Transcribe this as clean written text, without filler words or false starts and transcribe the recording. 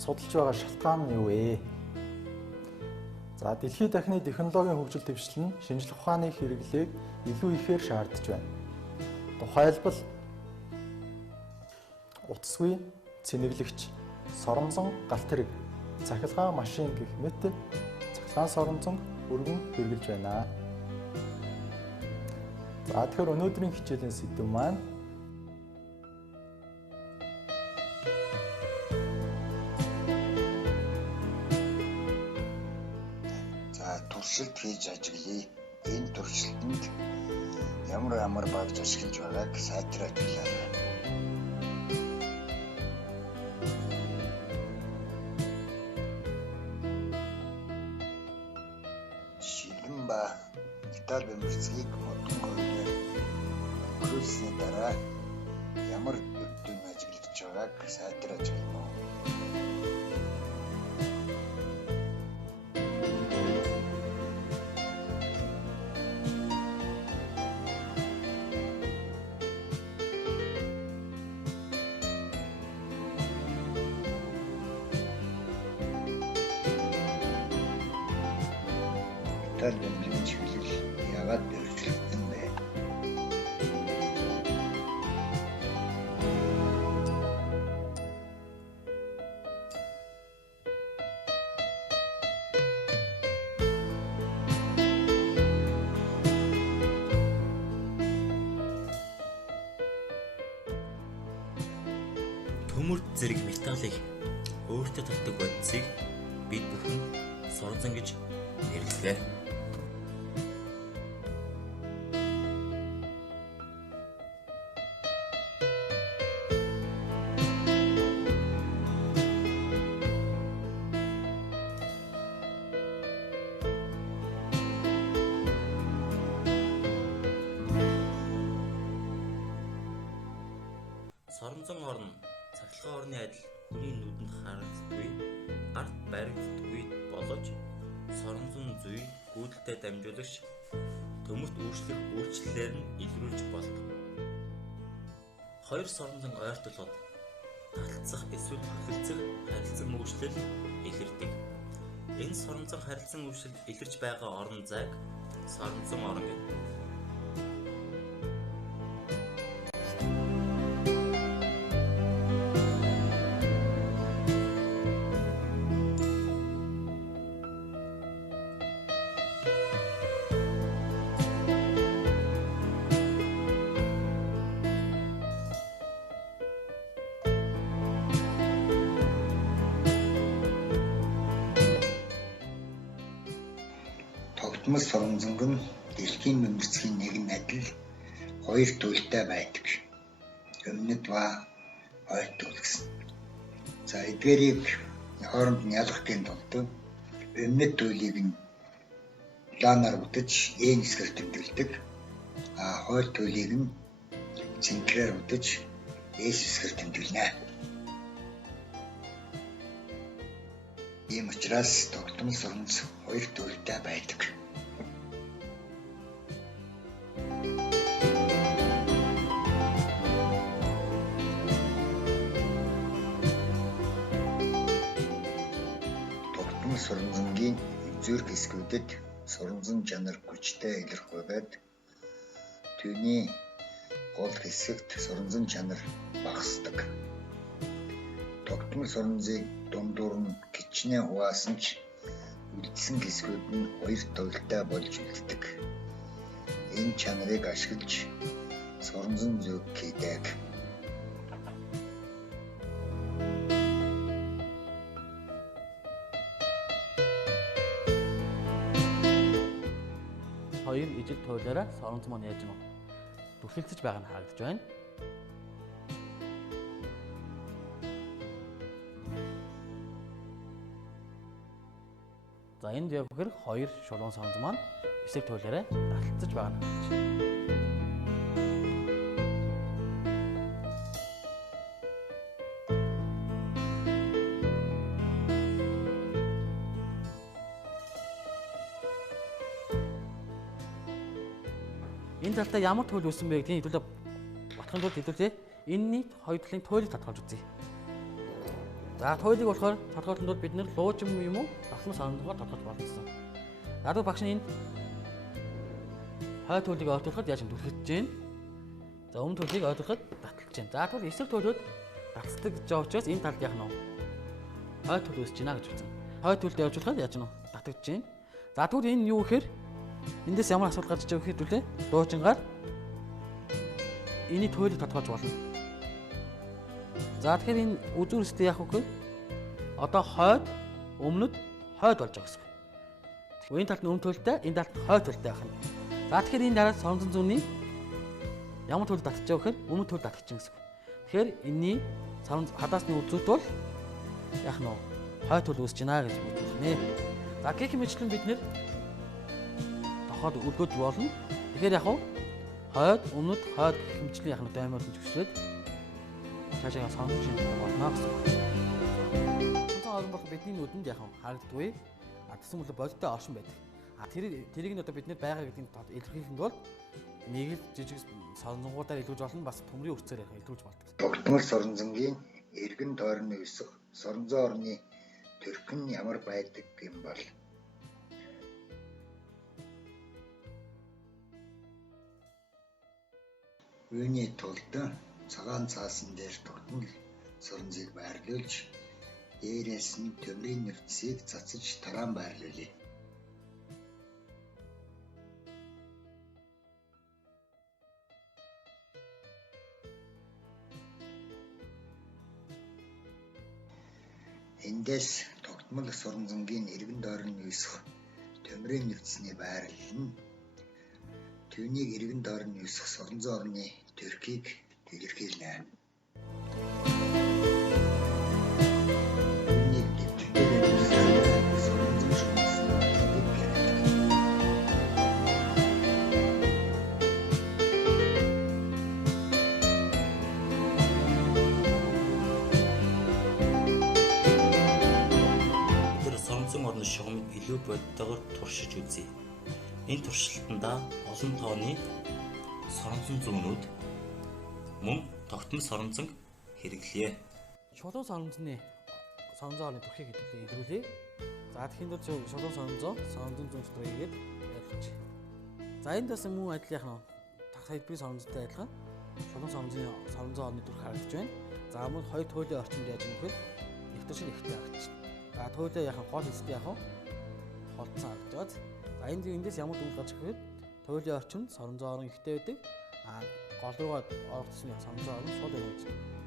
судалж байгаа шалтгаан нь юу вэ? За, дэлхийн дахины технологийн хөгжил дэвшил нь шинжлэх ухааны хэрэглээг илүү ихээр шаардж байна. Тухайлбал утасгүй, цэнэглэгч, соромзон галт хэрэг, цахилгаан машин гэх мэт цахилгаан соромзон өргөн хэрэгжилж байна. За, тэгэхээр өнөөдрийн хичээлийн сэдэв маань туршилт хийж ажиглая. Энэ туршилтанд ямар багж ашиглаж байгааг сайтар ажиглаарай. Шилэн ба металл бэмбэрцгийг модон хөрөөр хөрсний дараа ямар үр дүн ажиглаж байгааг сайтар ажиглана. Металл бэмбэрийн чиглэл яагаад өөрчлөгдсөн бэ? Төмөр зэрэг металлыг өөртөө татдаг бодисыг бид бүхэн соромзон гэж нэрлэдэг. Соромзон орн цахилгаан орны адил хүний нүдэнд харагддаггүй, гарт баригддаггүй боловч соромзон зүй гүйдэлтэй дамжуулагч төмөрт өөрчлөх үйлчлэлээр нь илрүүлж болдог. Хоёр соромзон ойртолгод талцах эсвэл хохилцох харилцан үйлчлэл илэрдэг. Энэ соромзон харилцан үйлчлэл илэрч байгаа орон зайг соромзон орн гэдэг. Тогтмол соромзонг нь дэлхийн бэмбэрцгийн нэгэн адил хоёр туйлтай байдаг. Өмнөд ба хойд туйл гэсэн. За, эдгээрийг хооронд нь ялгахын тулд өмнөд туйлыг нь ланаар удаж N хэсгээр тэмдэглэдэг. Хойд туйлыг нь цэнтрээр удаж S хэсгээр тэмдэглэнэ. Ийм учраас тогтмол соромж хоёр туйлтай байдаг. Тогтмол соромзонгийн зүрх хэсгүүдэд соромзон чанар хүчтэй илэрх бөгөөд түүний гол хэсэгт соромзон чанар багасдаг. Тогтмол соромзыг дундуур нь гичнээн хуваасан ч үлдсэн хэсгүүд нь хоёр туйлтай болж үлддэг. Энэ чанарыг ашиглаж соромзон зүг хийдэг. Хоёр ижил туйлаараа соромзон маань яаж түлхэлцэж байгаа нь харагдаж байна. За, энд яг хэр хоёр шулуун соромзон маань эсрэг туйлаараа далталцаж байгаа нь харагдаж байна. Энэ талтаа ямар туйл үүссэн бэ гэдгийг хэдүүлээ батхын тулд хэдүүлээ. Энэний хоёр талын туйлыг татгалж үзье. За туйлыг болохоор тодорхойлохын тулд бид нэр лууж юм уу давтмал санамжаар тодорхойлж болно гэсэн. Ядуу багш нь энэ хой туйлыг ойлгоход яаж дүрхэж чинь. За өмнө туйлыг ойлгоход таталж чинь. За тэгвэл эсрэг туйлууд татдаг гэж байгаа учраас энэ талд яах нь вэ? Хой туйл үүсэж байна гэж үзэн. Хой туйлд явуулахад яаж нь татагж чинь. За тэгвэл энэ юу гэхээр эндээс ямар асуудал гарч байгаа гэхэд үлээ дуучингаар эний туйлыг тодорхойлж болно. За тэгэхээр энэ үзүүрстэй яах вэ гэхээр одоо хойд өмнөд хойд болж байгаа гэсэн. Энэ талд нь өмнө туйлтай, энэ талд хойд туйлтай байх нь. За тэгэхээр энэ дараа соронзон зүүнний ямар туйл татчих вэ гэхээр өмнөд туйл татчих гэсэн. Тэгэхээр энэний хадаасны үзүүт бол яах нь хойд туйл үүсэж байна гэж үзүүлнэ. За гэх мэтлэн бид нэр тохоод үлгөөж болно. Тэгэхээр яах вэ? Хойд, өмнөд, хойд гэх мэтлэн яах нь даймаар нь зөвшөөрөд цаашаа сонгож болно гэсэн. Сонсон орон бол бидний нүдэнд яах вэ? Харагддаггүй. Тэгсэн мэт бодиттой оршин байдаг. Тэрийг нь одоо бид нэр байгаа гэдгийг илэрхийлэхэд бол нэг л жижиг соронзонгуудаар илүүж болно, бас төмрийн үрцээр илүүж болдог. Тогтмол соронзонгийн эргэн тойрны өсөх соронзон орны төрхөн ямар байдаг гэм бол үүний тулд цагаан цаасан дээр тогтмол соронзыг байрлуулж дээрээс нь төмрийн нөхцөлийг цацаж тараан байрлуулъя. Эндээс тогтмол соронзонгийн эргэн тойрны өсөх төмрийн нөхцөлний байрлал нь түүнийг эргэн тойрны өсөх соронзон орны төрхийг илэрхийлнэ. Орны шугамыг илүү бодитойгоор туршиж үзье. Энэ туршилтандаа олон тооны соронзон зүүнүүд мөн тогтмол соронзон хэрэглэе. Шулуун соронзон орны төрхийг илрүүлээ. За тэгэхээр шулуун соронзон зүүн төрхийгээд ялгаж. За энд бас мөн адил яах нь хэлбэрийн соронзонтой адилхан шулуун соронзон орны төрх харагдаж байна. За мөн хоёр туйлын орчинд яаж юм бэ? Ихтэй шиг ихтэй харагдаж байна. За туйлаа яхан гол хэсэг яах вэ? Холцсон харагдаж. За эндээс ямар дүн гарч ирэхэд туйлын орчинд соронзон орон ихтэй байдаг. Гол руугаа орогдсон соронзон орон сул байдаг.